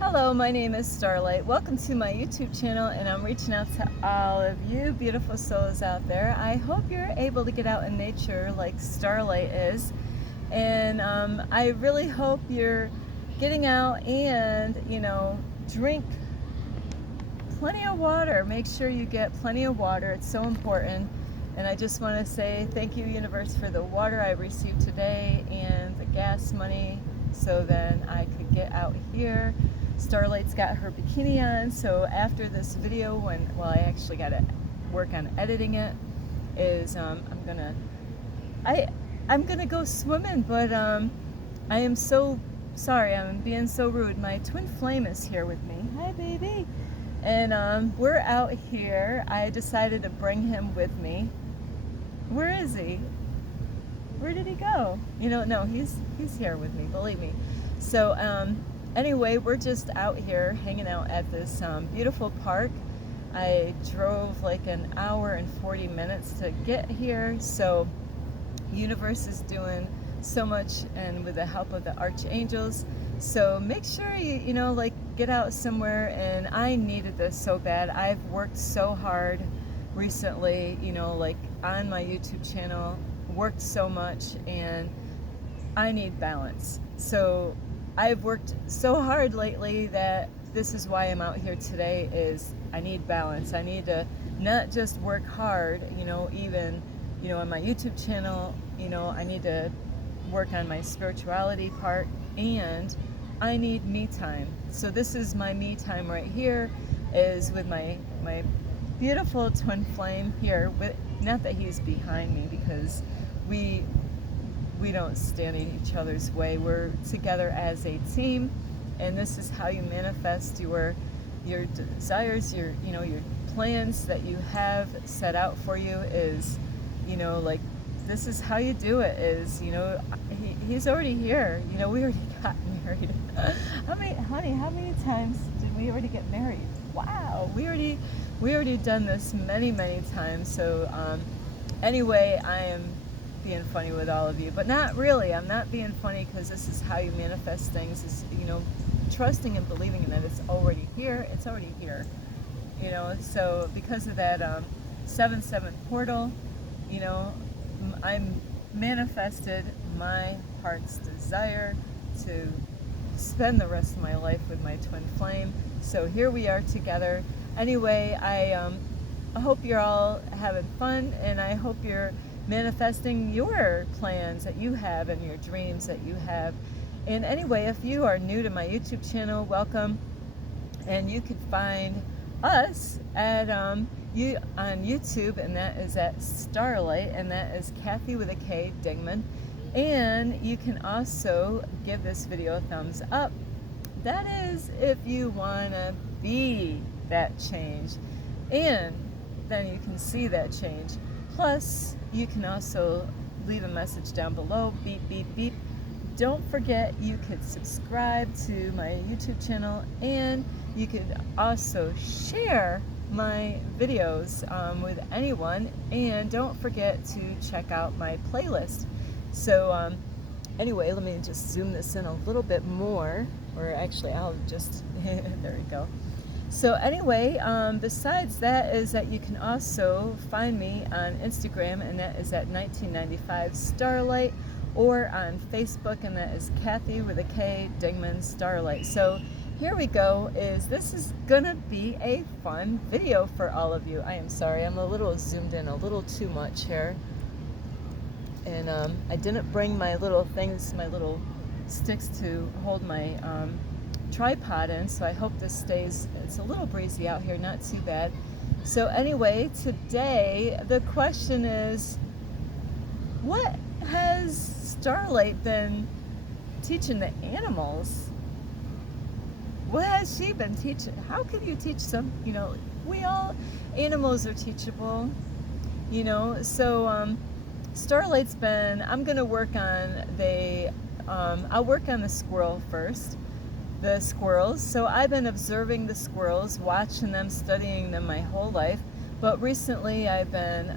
Hello, my name is Starlight. Welcome to my YouTube channel, and I'm reaching out to all of you beautiful souls out there. I hope you're able to get out in nature like Starlight is, and I really hope you're getting out and, drink plenty of water. Make sure you get plenty of water. It's so important. And I just want to say thank you, universe, for the water I received today and the gas money, so then I could get out here. Starlight's got her bikini on, so after this video, I actually got to work on editing it, is I'm gonna go swimming, but I am so sorry, I'm being so rude. My twin flame is here with me. Hi, baby. And we're out here. I decided to bring him with me. Where is he? Where did he go? No, he's here with me, believe me. So anyway, we're just out here hanging out at this beautiful park. I drove like an hour and 40 minutes to get here, so universe is doing so much, and with the help of the archangels. So make sure you get out somewhere, and I needed this so bad. I've worked so hard recently, on my YouTube channel, worked so much, and I need balance. So I've worked so hard lately that this is why I'm out here today, is I need balance. I need to not just work hard, even, on my YouTube channel, I need to work on my spirituality part, and I need me time. So this is my me time right here, is with my beautiful twin flame here. Not that he's behind me, because we don't stand in each other's way. We're together as a team, and this is how you manifest your desires, your plans that you have set out for you. Is this is how you do it. Is he's already here. We already got married. How many times did we already get married? Wow, we already done this many times. So anyway, I am being funny with all of you, but not really. I'm not being funny, because this is how you manifest things, is trusting and believing that it's already here. It's already here. So because of that 7/7 portal, I manifested my heart's desire to spend the rest of my life with my twin flame. So here we are together. Anyway, I hope you're all having fun, and I hope you're manifesting your plans that you have and your dreams that you have. And anyway, if you are new to my YouTube channel, welcome. And you can find us at on YouTube, and that is at Starlight, and that is Kathy with a K, Dingman. And you can also give this video a thumbs up. That is if you want to be that change, and then you can see that change. Plus, you can also leave a message down below, beep, beep, beep. Don't forget, you could subscribe to my YouTube channel, and you could also share my videos with anyone, and don't forget to check out my playlist. So anyway, let me just zoom this in a little bit more, or actually I'll just there we go. So anyway, besides that, is that you can also find me on Instagram, and that is at 1995 Starlight, or on Facebook, and that is Kathy with a K, Dingman Starlight. So here we go. This is gonna be a fun video for all of you. I am sorry, I'm a little zoomed in a little too much here, and I didn't bring my little things, my little sticks to hold my tripod in, so I hope this stays. It's a little breezy out here, not too bad. So anyway, today the question is, what has Starlight been teaching the animals? What has she been teaching? How can you teach some, animals are teachable, so Starlight's been, I'm gonna work on I'll work on the squirrel first. The squirrels. So I've been observing the squirrels, watching them, studying them my whole life. But recently I've been,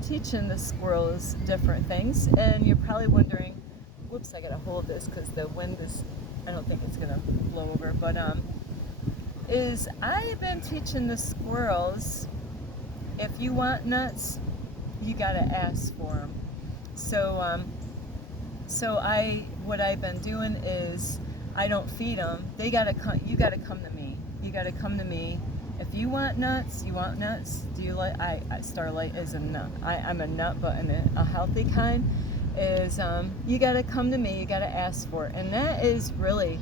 teaching the squirrels different things. And you're probably wondering, whoops, I gotta hold this because the wind is I don't think it's gonna blow over, but is I've been teaching the squirrels, if you want nuts, you gotta ask for them. So what I've been doing is I don't feed them. They gotta come. You gotta come to me. You gotta come to me. If you want nuts, you want nuts. Do you like? Starlight is a nut. I'm a nut, but in a healthy kind. Is you gotta come to me. You gotta ask for it, and that is really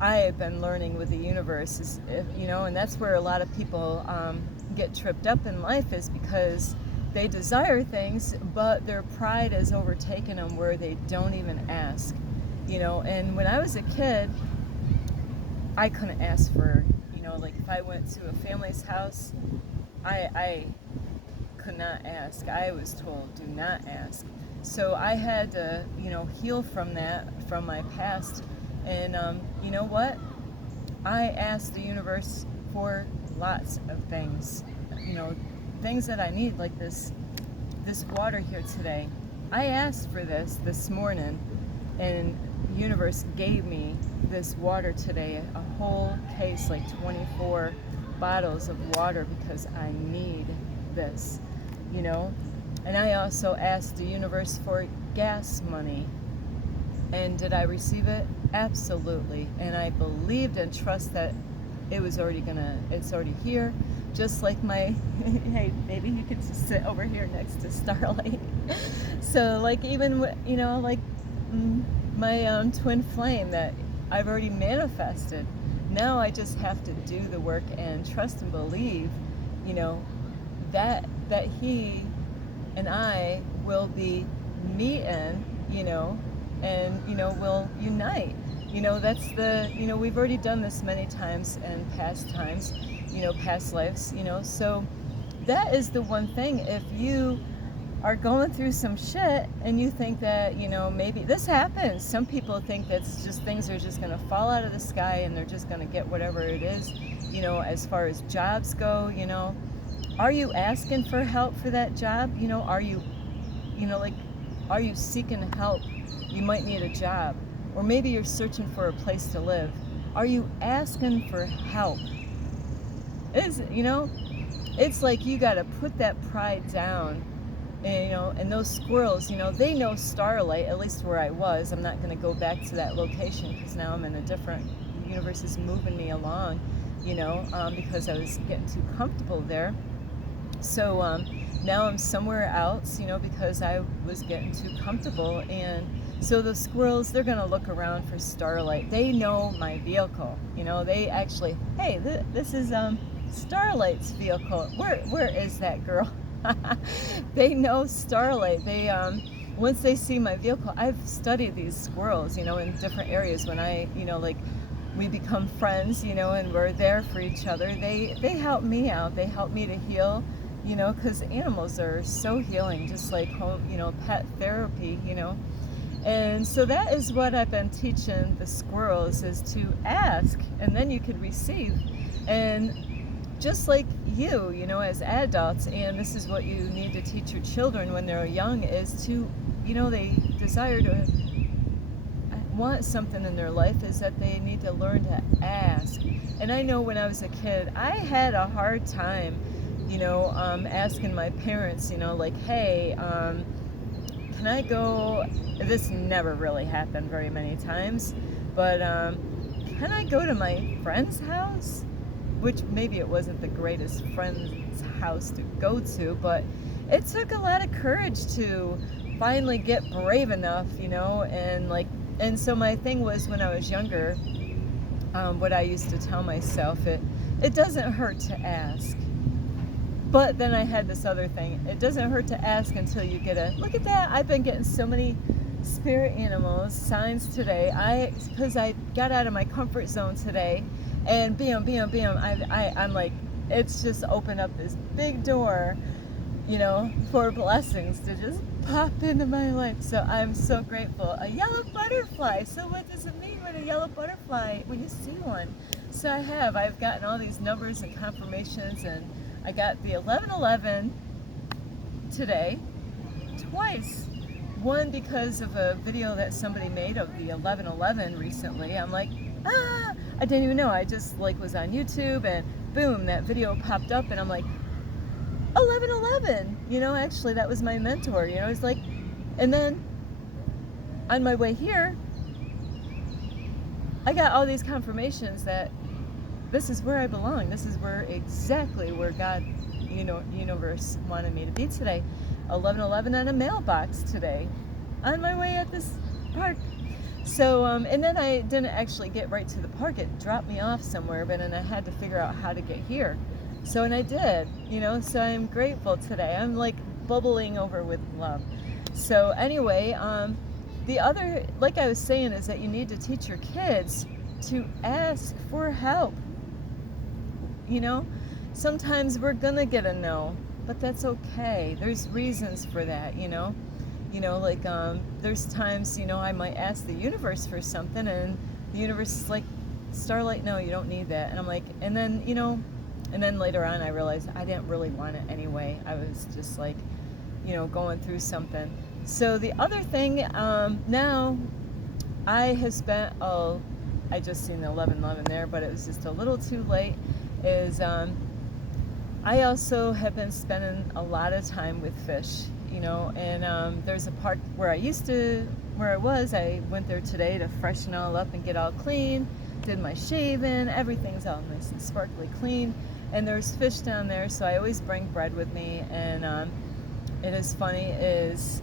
I have been learning with the universe. Is and that's where a lot of people get tripped up in life, is because they desire things, but their pride has overtaken them where they don't even ask. And when I was a kid, I couldn't ask for, like if I went to a family's house, I could not ask. I was told, do not ask. So I had to, heal from that, from my past. And you know what? I asked the universe for lots of things, things that I need, like this water here today. I asked for this morning, and the universe gave me this water today, a whole case, like 24 bottles of water, because I need this, And I also asked the universe for gas money. And did I receive it? Absolutely. And I believed and trust that it's already here. Just like my, hey baby, you could just sit over here next to Starlight. So like even, my twin flame that I've already manifested. Now I just have to do the work and trust and believe, that he and I will be meeting, and, we'll unite. That's we've already done this many times in past times, past lives, so that is the one thing. If you are going through some shit and you think that, maybe this happens. Some people think that's just things are just going to fall out of the sky and they're just going to get whatever it is, as far as jobs go, Are you asking for help for that job? Are you, are you seeking help? You might need a job, or maybe you're searching for a place to live. Are you asking for help? It's like you got to put that pride down. And those squirrels, they know Starlight, at least where I was. I'm not going to go back to that location because now I'm in a different, the universe is moving me along, because I was getting too comfortable there. So now I'm somewhere else, because I was getting too comfortable. And so the squirrels, they're going to look around for Starlight. They know my vehicle, they actually, hey, this is Starlight's vehicle. Where is that girl? They know Starlight. They once they see my vehicle, I've studied these squirrels, in different areas. When I, we become friends, and we're there for each other. They help me out. They help me to heal, because animals are so healing, just like home, pet therapy, And so that is what I've been teaching the squirrels, is to ask, and then you could receive. And just like you, as adults, and this is what you need to teach your children when they're young, is to, they desire to want something in their life, is that they need to learn to ask. And I know when I was a kid, I had a hard time, asking my parents, like, hey, can I go, this never really happened very many times, but can I go to my friend's house? Which maybe it wasn't the greatest friend's house to go to, but it took a lot of courage to finally get brave enough, and so my thing was, when I was younger, what I used to tell myself, it doesn't hurt to ask. But then I had this other thing, it doesn't hurt to ask until you get look at that, I've been getting so many spirit animals, signs today, because I got out of my comfort zone today. And bam, I'm like, it's just opened up this big door, for blessings to just pop into my life. So I'm so grateful. A yellow butterfly. So what does it mean when a yellow butterfly, when you see one? So I've gotten all these numbers and confirmations, and I got the 1111 today, twice. One, because of a video that somebody made of the 11/11 recently. I'm like, I didn't even know. I just like was on YouTube and boom, that video popped up and I'm like, 11/11. Actually that was my mentor. It's like, and then on my way here, I got all these confirmations that this is where I belong. This is exactly where God, universe wanted me to be today. 11/11 on a mailbox today on my way at this park. So, and then I didn't actually get right to the park. It dropped me off somewhere, but then I had to figure out how to get here. So, and I did, so I'm grateful today. I'm like bubbling over with love. So anyway, the other, like I was saying, is that you need to teach your kids to ask for help. Sometimes we're gonna get a no, but that's okay. There's reasons for that, like there's times, I might ask the universe for something and the universe is like, Starlight, no, you don't need that. And I'm like, and then later on I realized I didn't really want it anyway. I was just like, going through something. So the other thing, now I have spent, I just seen the 11/11 there, but it was just a little too late, is I also have been spending a lot of time with fish, and there's a park where I went there today to freshen all up and get all clean, did my shaving, everything's all nice and sparkly clean, and there's fish down there, so I always bring bread with me, and it is funny is,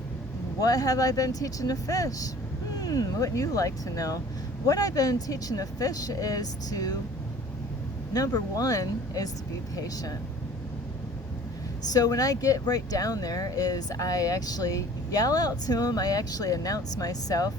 what have I been teaching the fish? Wouldn't you like to know? What I've been teaching the fish is number one is to be patient. So when I get right down there is I actually yell out to them. I actually announce myself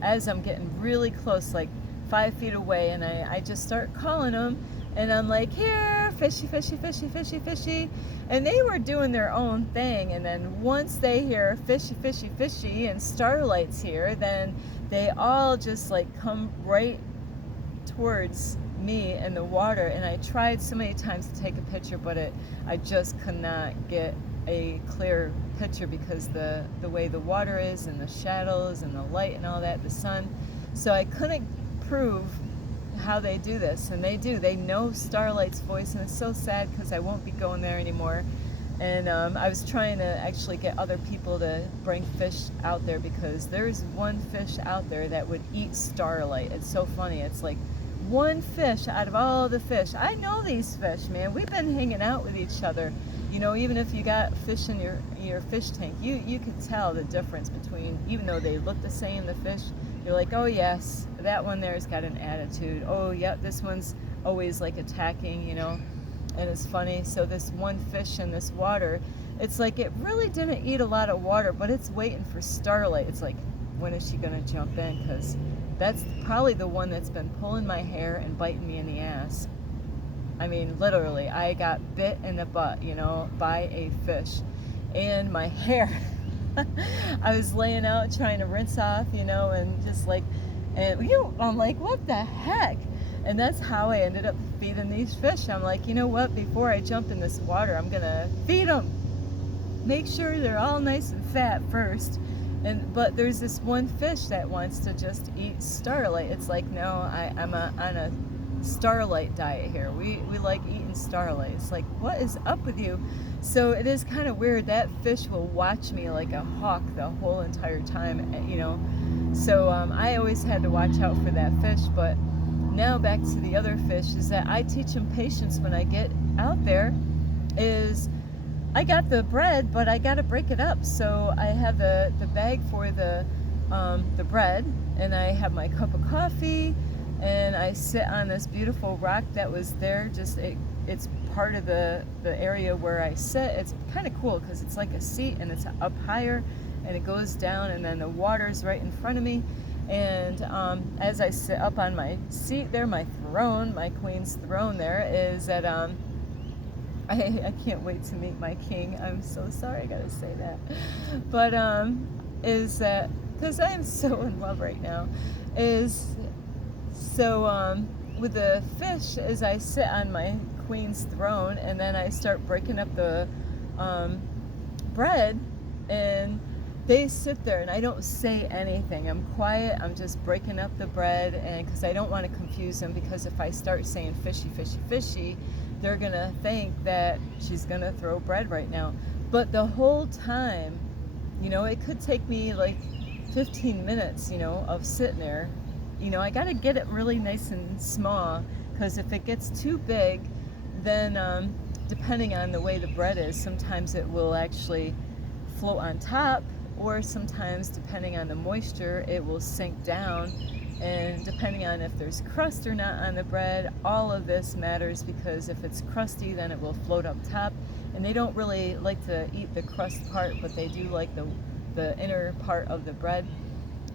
as I'm getting really close, like 5 feet away, and I just start calling them, and I'm like, here, fishy, fishy, fishy, fishy, fishy. And they were doing their own thing, and then once they hear fishy, fishy, fishy, and Starlight's here, then they all just like come right towards me in the water. And I tried so many times to take a picture, but I just could not get a clear picture because the way the water is and the shadows and the light and all that, the sun. So I couldn't prove how they do this, and they know Starlight's voice, and it's so sad because I won't be going there anymore. And I was trying to actually get other people to bring fish out there, because there's one fish out there that would eat Starlight. It's so funny. It's like one fish out of all the fish. I know these fish, man. We've been hanging out with each other. Even if you got fish in your fish tank, you could tell the difference between, even though they look the same, the fish, you're like, oh yes, that one there's got an attitude. Oh yeah, this one's always like attacking, and it's funny. So this one fish in this water, it's like it really didn't eat a lot of water, but it's waiting for Starlight. It's like, when is she gonna jump in? Because that's probably the one that's been pulling my hair and biting me in the ass. I mean, literally, I got bit in the butt, by a fish. And my hair, I was laying out trying to rinse off, and just like, I'm like, what the heck? And that's how I ended up feeding these fish. I'm like, you know what? Before I jump in this water, I'm gonna feed them. Make sure they're all nice and fat first. But there's this one fish that wants to just eat Starlight. It's like, no, I'm on a Starlight diet here. We like eating Starlight. It's like, what is up with you? So it is kind of weird. That fish will watch me like a hawk the whole entire time, So I always had to watch out for that fish. But now back to the other fish, is that I teach them patience when I get out there. Is I got the bread, but I got to break it up. So I have the bag for the bread, and I have my cup of coffee, and I sit on this beautiful rock that was there. It's part of the area where I sit. It's kind of cool because it's like a seat, and it's up higher, and it goes down, and then the water's right in front of me. And as I sit up on my seat there, my throne, my queen's throne there, is that I can't wait to meet my king. I'm so sorry I gotta say that. But is that, because I am so in love right now, is so with the fish, as I sit on my queen's throne, and then I start breaking up the bread, and they sit there and I don't say anything. I'm quiet. I'm just breaking up the bread, and because I don't want to confuse them, because if I start saying fishy, fishy, fishy, they're going to think that she's going to throw bread right now. But the whole time, it could take me like 15 minutes, of sitting there. I got to get it really nice and small, because if it gets too big, then depending on the way the bread is, sometimes it will actually float on top, or sometimes, depending on the moisture, it will sink down. And depending on if there's crust or not on the bread, all of this matters, because if it's crusty, then it will float up top. And they don't really like to eat the crust part, but they do like the inner part of the bread.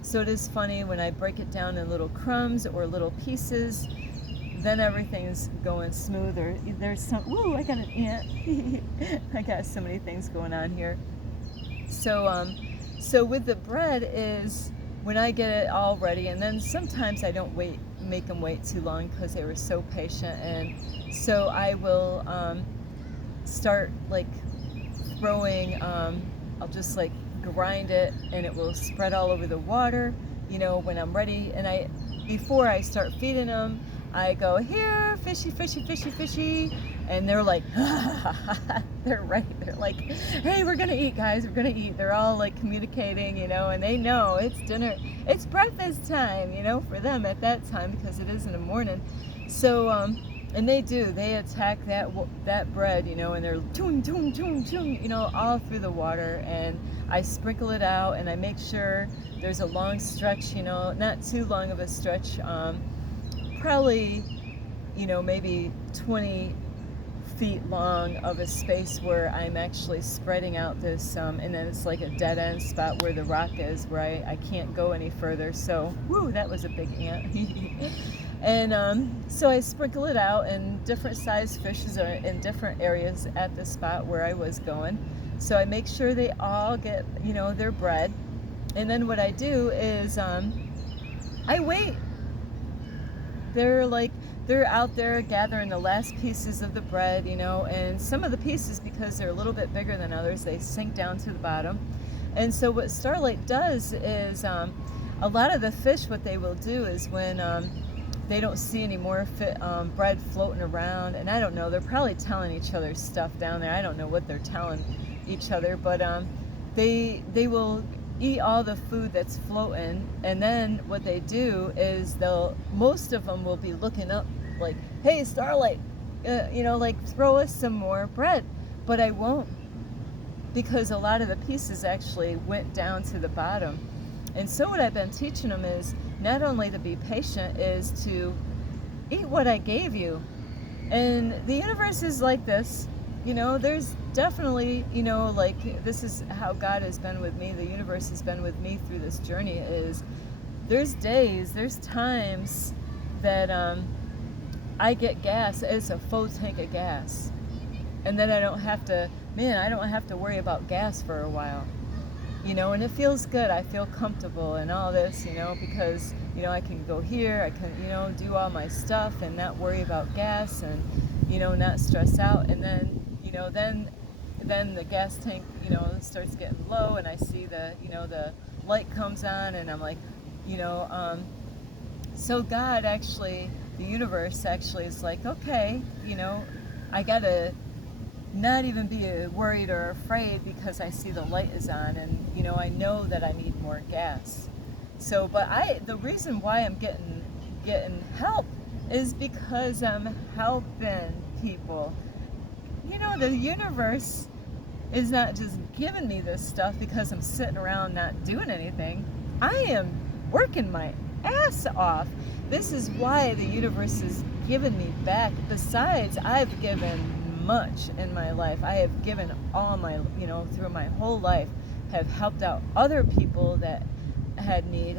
So it is funny when I break it down in little crumbs or little pieces, then everything's going smoother. There's some, woo, I got an ant. I got so many things going on here. So with the bread is when I get it all ready, and then sometimes I don't make them wait too long because they were so patient, and so I will start like throwing, I'll just like grind it, and it will spread all over the water, when I'm ready. And before I start feeding them, I go, here, fishy, fishy, fishy, fishy. And they're like, they're right. They're like, hey, we're going to eat, guys. We're going to eat. They're all like communicating, and they know it's dinner. It's breakfast time, for them at that time, because it is in the morning. So, and they attack that bread, and they're toon, toon, toon, toon, all through the water. And I sprinkle it out, and I make sure there's a long stretch, not too long of a stretch, probably, maybe 20 feet long of a space where I'm actually spreading out this, and then it's like a dead end spot where the rock is, where I can't go any further. So, woo, that was a big ant. And so I sprinkle it out, and different sized fishes are in different areas at the spot where I was going. So I make sure they all get, their bread. And then what I do is I wait. They're out there gathering the last pieces of the bread, and some of the pieces, because they're a little bit bigger than others, they sink down to the bottom. And so what Starlight does is, a lot of the fish, what they will do is when they don't see any more bread floating around, and I don't know, they're probably telling each other stuff down there. I don't know what they're telling each other, but they will eat all the food that's floating, and then what they do is most of them will be looking up like, hey, Starlight, like, throw us some more bread. But I won't, because a lot of the pieces actually went down to the bottom. And so what I've been teaching them is not only to be patient, is to eat what I gave you. And the universe is like this. There's definitely, like, this is how God has been with me. The universe has been with me through this journey. Is there's times that I get gas. It's a full tank of gas. And then I don't have to worry about gas for a while. And it feels good. I feel comfortable and all this, because, I can go here, I can, do all my stuff and not worry about gas, and, not stress out. And then, then the gas tank, starts getting low, and I see the light comes on, and I'm like, so God actually, the universe actually is like, okay, I gotta not even be worried or afraid, because I see the light is on, and I know that I need more gas. So, but the reason why I'm getting help is because I'm helping people. The universe is not just giving me this stuff because I'm sitting around not doing anything. I am working my ass off. This is why the universe is giving me back. Besides, I've given much in my life. I have given all my, through my whole life, have helped out other people that had need,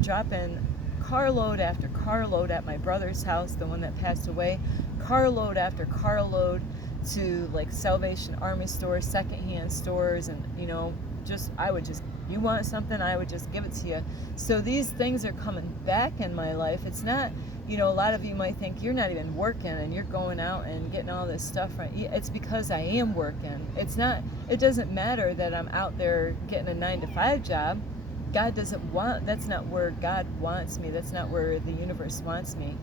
dropping carload after carload at my brother's house, the one that passed away, carload after carload to like Salvation Army stores, secondhand stores, and you want something, I would just give it to you. So these things are coming back in my life. It's not a lot of you might think you're not even working and you're going out and getting all this stuff right. It's because I am working. It doesn't matter that I'm out there getting a 9-to-5 job. That's not where God wants me. That's not where the universe wants me.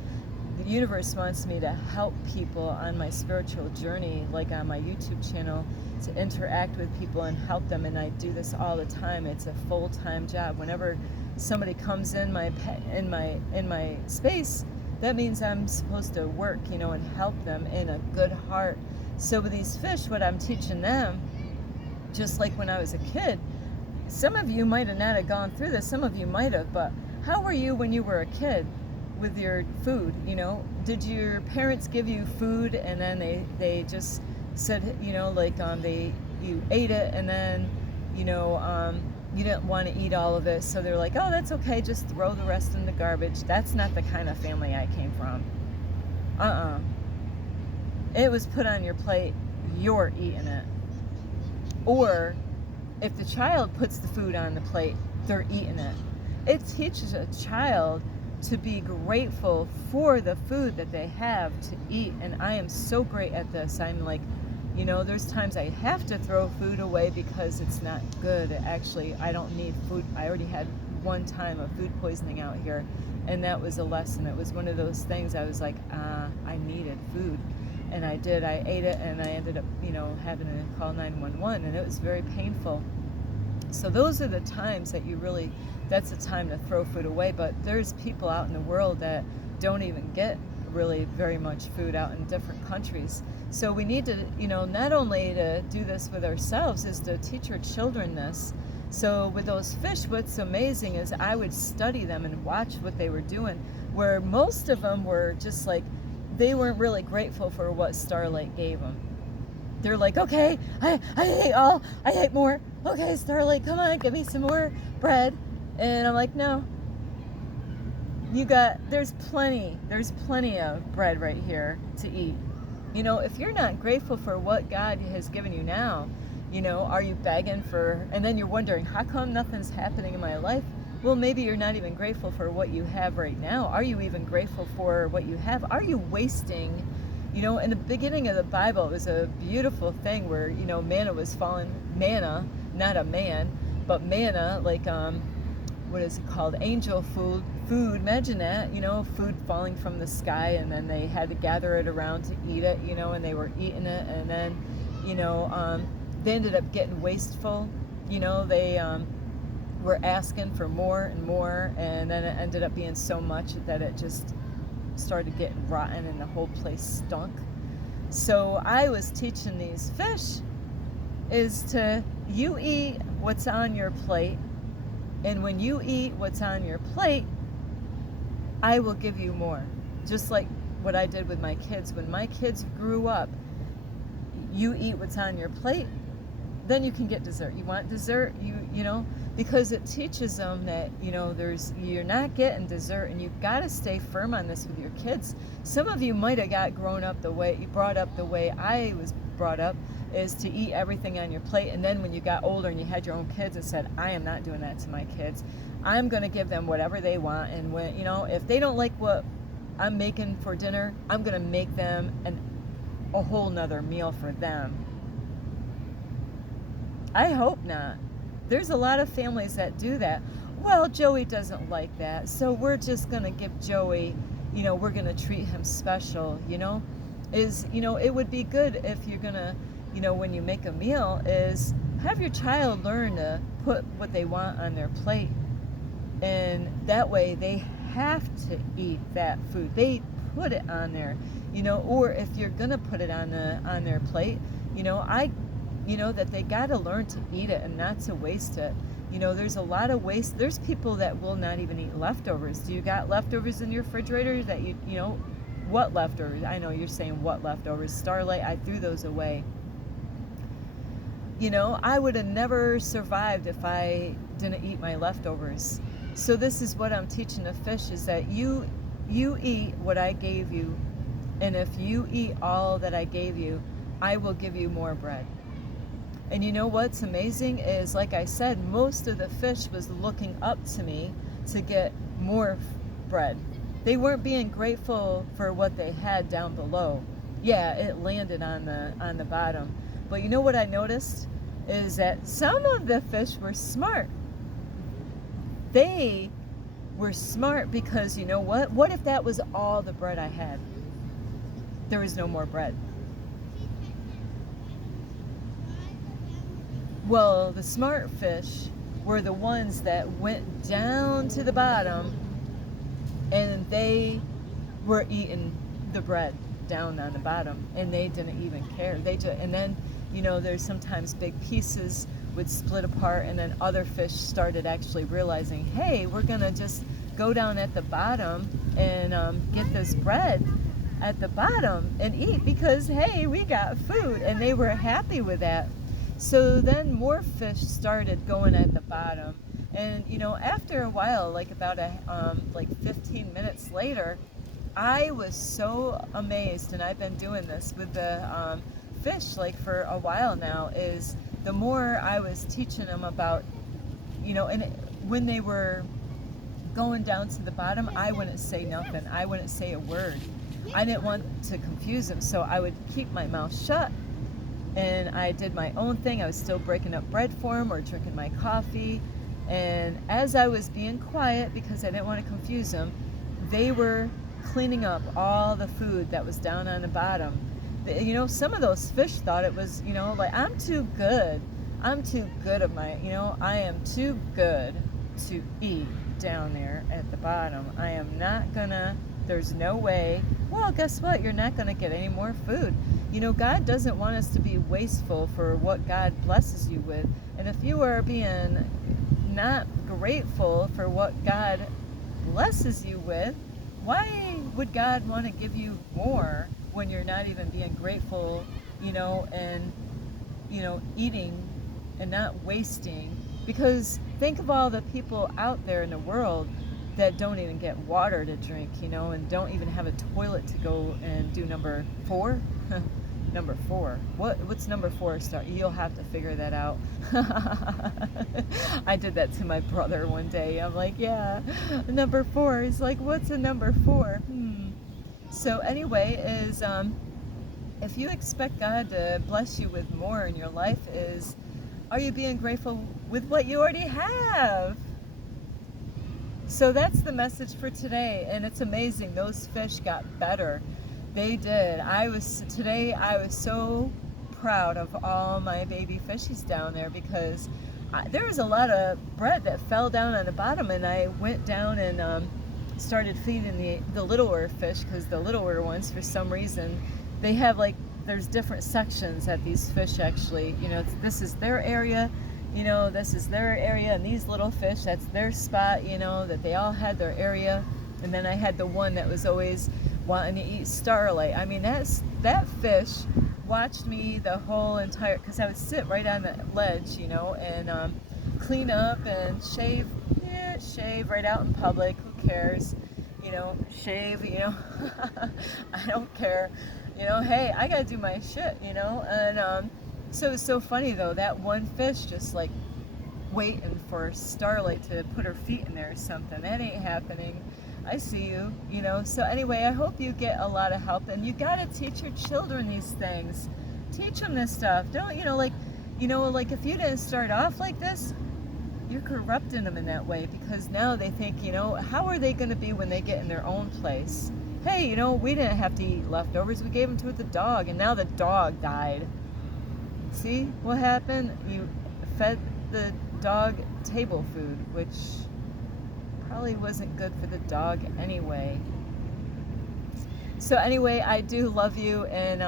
The universe wants me to help people on my spiritual journey, like on my YouTube channel, to interact with people and help them. And I do this all the time. It's a full-time job. Whenever somebody comes in my space, that means I'm supposed to work, and help them in a good heart. So with these fish, what I'm teaching them, just like when I was a kid, some of you might have not have gone through this, some of you might have, but how were you when you were a kid with your food? Did your parents give you food and then they just said, you ate it, and then, you didn't want to eat all of it, so they're like, oh, that's okay, just throw the rest in the garbage? That's not the kind of family I came from. It was put on your plate, you're eating it. Or if the child puts the food on the plate, they're eating it. It teaches a child to be grateful for the food that they have to eat. And I am so great at this. I'm like, there's times I have to throw food away because it's not good. Actually, I don't need food. I already had one time of food poisoning out here, and that was a lesson. It was one of those things I was like, I needed food. And I did. I ate it, and I ended up, having to call 911, and it was very painful. So those are the times that that's the time to throw food away. But there's people out in the world that don't even get really very much food out in different countries. So we need to, not only to do this with ourselves, is to teach our children this. So with those fish, what's amazing is I would study them and watch what they were doing, where most of them were just like, they weren't really grateful for what Starlight gave them. They're like, okay, I ate more. Okay, Starlight, come on, give me some more bread. And I'm like, no, there's plenty of bread right here to eat. If you're not grateful for what God has given you now, are you begging for, and then you're wondering, how come nothing's happening in my life? Well, maybe you're not even grateful for what you have right now. Are you even grateful for what you have? Are you wasting? In the beginning of the Bible, it was a beautiful thing where, manna was falling, manna, not a man, but manna, like, what is it called? Angel food. Imagine that, food falling from the sky, and then they had to gather it around to eat it, and they were eating it, and then, they ended up getting wasteful. They were asking for more and more, and then it ended up being so much that it just started getting rotten and the whole place stunk. So I was teaching these fish is you eat what's on your plate, and when you eat what's on your plate, I will give you more. Just like what I did with my kids. When my kids grew up, you eat what's on your plate, then you can get dessert. You want dessert, because it teaches them that, you're not getting dessert, and you've got to stay firm on this with your kids. Some of you might have brought up the way I was brought up, is to eat everything on your plate, and then when you got older and you had your own kids, and said, I am not doing that to my kids. I'm going to give them whatever they want, and when, if they don't like what I'm making for dinner, I'm going to make them a whole nother meal for them. I hope not. There's a lot of families that do that. Well, Joey doesn't like that, so we're just going to give Joey, we're going to treat him special, it would be good if you're going to, when you make a meal, is have your child learn to put what they want on their plate. And that way they have to eat that food. They put it on there, or if you're going to put it on their plate, that they got to learn to eat it and not to waste it. There's a lot of waste. There's people that will not even eat leftovers. Do you got leftovers in your refrigerator that what leftovers? I know you're saying what leftovers. Starlight, I threw those away. I would have never survived if I didn't eat my leftovers. So this is what I'm teaching the fish, is that you eat what I gave you, and if you eat all that I gave you, I will give you more bread. And what's amazing is, like I said, most of the fish was looking up to me to get more bread. They weren't being grateful for what they had down below. Yeah, it landed on the bottom. But you know what I noticed is that some of the fish were smart. They were smart because you know what? What if that was all the bread I had? There was no more bread. Well, the smart fish were the ones that went down to the bottom and they were eating the bread down on the bottom, and they didn't even care. And then, you know, there's sometimes big pieces would split apart, and then other fish started actually realizing, hey, we're gonna just go down at the bottom and get this bread at the bottom and eat because, hey, we got food, and they were happy with that. So then more fish started going at the bottom, and you know, after a while, like about 15 minutes later, I was so amazed, and I've been doing this with the fish like for a while now, is the more I was teaching them about, you know, and when they were going down to the bottom, I wouldn't say nothing. I wouldn't say a word. I didn't want to confuse them, so I would keep my mouth shut, and I did my own thing. I was still breaking up bread for them or drinking my coffee, and as I was being quiet because I didn't want to confuse them, they were cleaning up all the food that was down on the bottom. You know, some of those fish thought it was, you know, like, I'm too good of my, you know, I am too good to eat down there at the bottom. I am not gonna, there's no way. Well, guess what? You're not gonna get any more food. You know, God doesn't want us to be wasteful for what God blesses you with. And if you are being not grateful for what God blesses you with, why would God want to give you more when you're not even being grateful, you know, and, you know, eating and not wasting? Because think of all the people out there in the world that don't even get water to drink, you know, and don't even have a toilet to go and do number 4. Number 4. What's number 4 start? You'll have to figure that out. I did that to my brother one day. I'm like, yeah, number 4. He's like, what's a number 4? So anyway, is if you expect God to bless you with more in your life, are you being grateful with what you already have? So that's the message for today, and it's amazing. Those fish got better. They did. I was so proud of all my baby fishies down there because there was a lot of bread that fell down on the bottom, and I went down and started feeding the littler fish, because the littler ones, for some reason, they have there's different sections that these fish actually, you know, this is their area, you know, this is their area, and these little fish, that's their spot, you know, that they all had their area. And then I had the one that was always wanting to eat Starlight. I mean, that fish watched me the whole entire, because I would sit right on the ledge, you know, and clean up and shave right out in public. Who cares? You know, shave, you know. I don't care. You know, hey, I gotta do my shit, you know. And so it's so funny though, that one fish just like waiting for Starlight to put her feet in there or something. That ain't happening. I see you, you know. So anyway, I hope you get a lot of help, and you gotta teach your children these things. Teach them this stuff. Don't, you know, like if you didn't start off like this, you're corrupting them in that way, because now they think, you know, how are they going to be when they get in their own place? Hey, you know, we didn't have to eat leftovers. We gave them to the dog, and now the dog died. See what happened? You fed the dog table food, which probably wasn't good for the dog anyway. So anyway, I do love you, and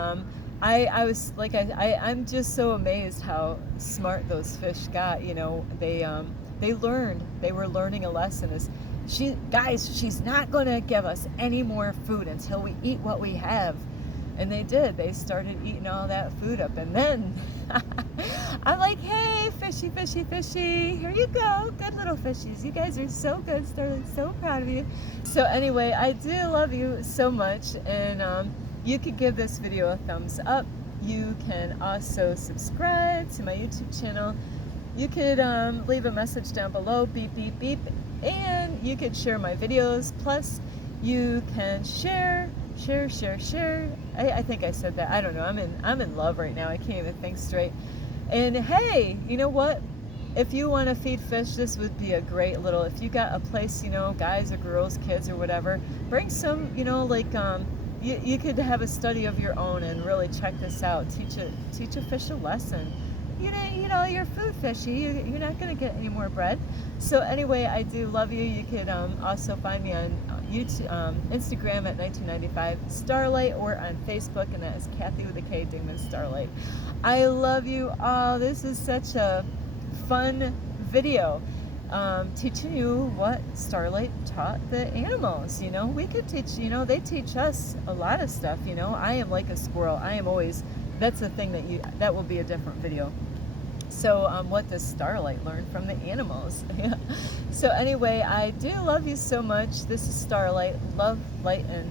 I was like, I'm just so amazed how smart those fish got. You know, they learned. They were learning a lesson. She's not going to give us any more food until we eat what we have. And they did. They started eating all that food up. And then I'm like, hey, fishy, fishy, fishy, here you go. Good little fishies. You guys are so good, Starlight. So proud of you. So anyway, I do love you so much. And you could give this video a thumbs up. You can also subscribe to my YouTube channel. You could leave a message down below, beep, beep, beep. And you could share my videos. Plus, You can share. I think I said that. I don't know. I'm in love right now. I can't even think straight. And hey, you know what? If you want to feed fish, this would be a great little, if you got a place, guys or girls, kids or whatever, bring some, you could have a study of your own and really check this out. Teach a fish a lesson. You're food fishy. You're not going to get any more bread. So anyway, I do love you. You could also find me on YouTube, Instagram at 1995 Starlight, or on Facebook, and that is Kathy with a K, Dingman Starlight. I love you all. This is such a fun video, teaching you what Starlight taught the animals. We could teach, they teach us a lot of stuff. I am like a squirrel. I am always, that's the thing that will be a different video. So what does Starlight learn from the animals? So anyway, I do love you so much. This is Starlight. Love, light, and